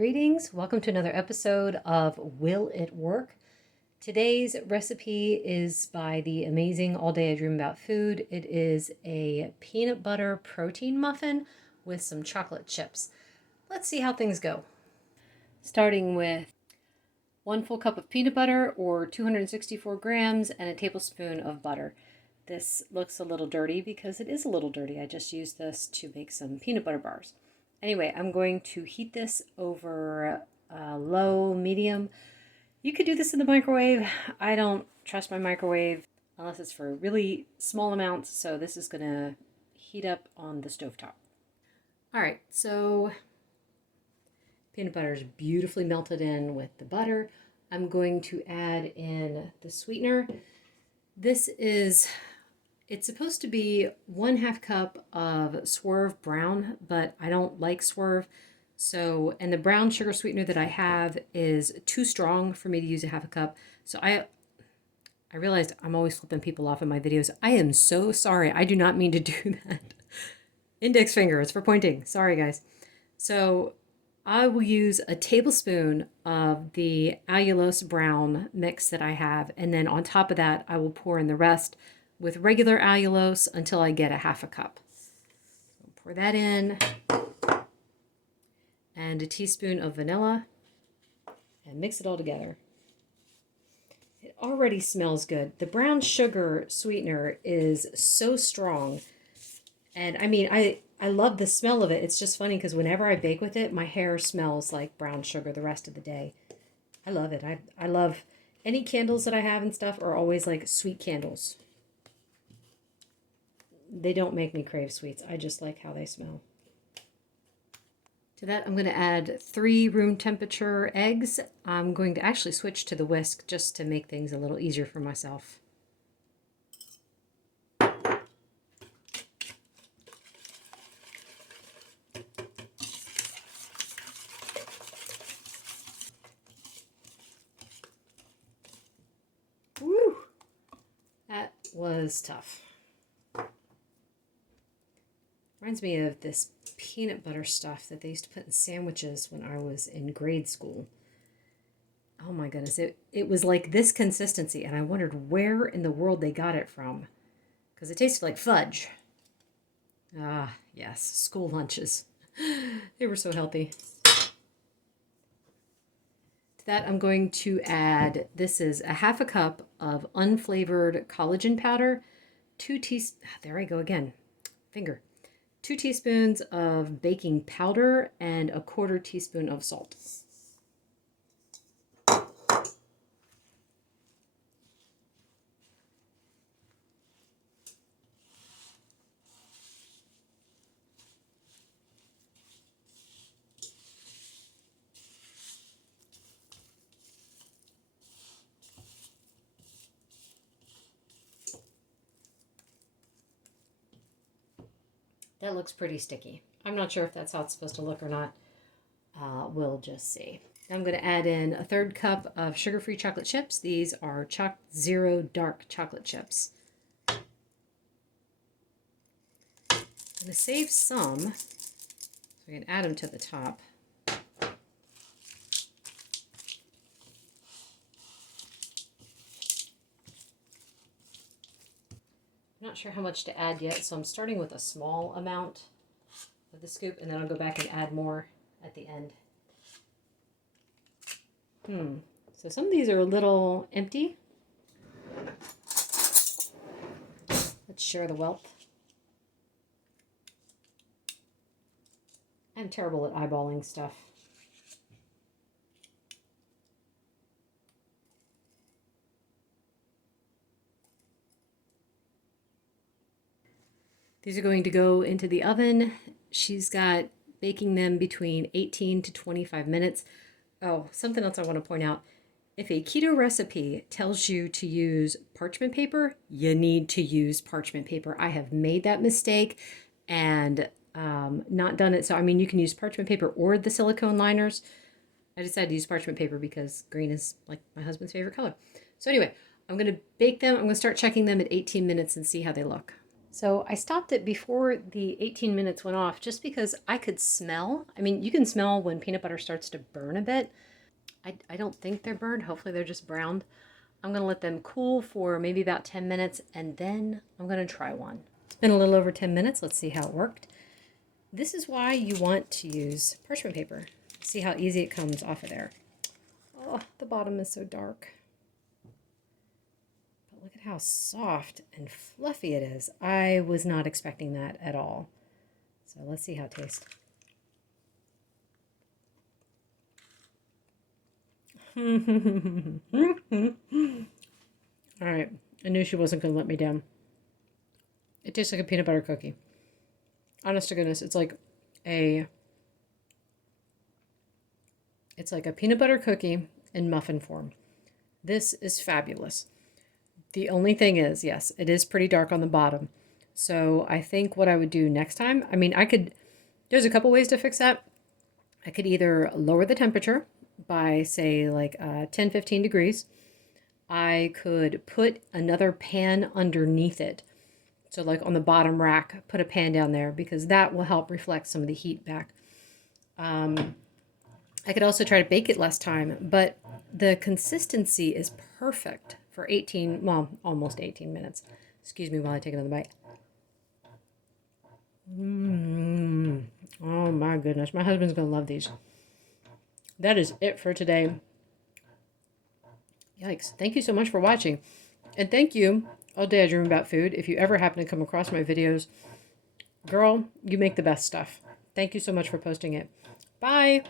Greetings. Welcome to another episode of Will It Work? Today's recipe is by the amazing All Day I Dream About Food. It is a peanut butter protein muffin with some chocolate chips. Let's see how things go. Starting with 1 full cup of peanut butter or 264 grams and a tablespoon of butter. This looks a little dirty because it is a little dirty. I just used this to make some peanut butter bars. Anyway, I'm going to heat this over low, medium. You could do this in the microwave. I don't trust my microwave unless it's for really small amounts, so this is going to heat up on the stovetop. All right, so peanut butter is beautifully melted in with the butter. I'm going to add in the sweetener. It's supposed to be 1/2 cup of Swerve brown, but I don't like Swerve. So, and the brown sugar sweetener that I have is too strong for me to use 1/2 cup. So I realized I'm always flipping people off in my videos. I am so sorry. I do not mean to do that. Index finger, it's for pointing. Sorry, guys. So I will use a tablespoon of the allulose brown mix that I have. And then on top of that, I will pour in the rest with regular allulose until I get 1/2 cup. So pour that in, and a teaspoon of vanilla, and mix it all together. It already smells good. The brown sugar sweetener is so strong, and I mean, I love the smell of it. It's just funny because whenever I bake with it, my hair smells like brown sugar the rest of the day. I love it. I love any candles that I have and stuff are always like sweet candles. They don't make me crave sweets. I just like how they smell. To that, I'm going to add 3 room temperature eggs. I'm going to actually switch to the whisk just to make things a little easier for myself. Woo! That was tough. Reminds me of this peanut butter stuff that they used to put in sandwiches when I was in grade school. Oh my goodness, it was like this consistency, and I wondered where in the world they got it from, because it tasted like fudge. Ah, yes, school lunches. They were so healthy. To that, I'm going to add, this is 1/2 cup of unflavored collagen powder, there I go again, finger. 2 teaspoons of baking powder and a 1/4 teaspoon of salt. That looks pretty sticky. I'm not sure if that's how it's supposed to look or not. We'll just see. I'm going to add in 1/3 cup of sugar-free chocolate chips. These are Zero dark chocolate chips. I'm going to save some, so we can add them to the top. I'm not sure how much to add yet, so I'm starting with a small amount of the scoop, and then I'll go back and add more at the end. So some of these are a little empty. Let's share the wealth. I'm terrible at eyeballing stuff. These are going to go into the oven. She's got baking them between 18 to 25 minutes. Oh, something else I want to point out. If a keto recipe tells you to use parchment paper, you need to use parchment paper. I have made that mistake and not done it. So, I mean, you can use parchment paper or the silicone liners. I decided to use parchment paper because green is like my husband's favorite color. So anyway, I'm going to bake them. I'm going to start checking them at 18 minutes and see how they look. So I stopped it before the 18 minutes went off just because I could smell. I mean, you can smell when peanut butter starts to burn a bit. I don't think they're burned. Hopefully they're just browned. I'm going to let them cool for maybe about 10 minutes and then I'm going to try one. It's been a little over 10 minutes. Let's see how it worked. This is why you want to use parchment paper. See how easy it comes off of there. Oh, the bottom is so dark. But look at how soft and fluffy it is. I was not expecting that at all. So let's see how it tastes. All right, I knew she wasn't going to let me down. It tastes like a peanut butter cookie. Honest to goodness, it's like a peanut butter cookie in muffin form. This is fabulous. The only thing is, yes, it is pretty dark on the bottom. So I think what I would do next time, I mean, there's a couple ways to fix that. I could either lower the temperature by, say, like 10, 15 degrees. I could put another pan underneath it. So like on the bottom rack, put a pan down there because that will help reflect some of the heat back. I could also try to bake it less time, but the consistency is perfect for 18, well, almost 18 minutes. Excuse me while I take another bite. Oh my goodness. My husband's going to love these. That is it for today. Yikes. Thank you so much for watching. And thank you, All Day I Dream About Food. If you ever happen to come across my videos, girl, you make the best stuff. Thank you so much for posting it. Bye.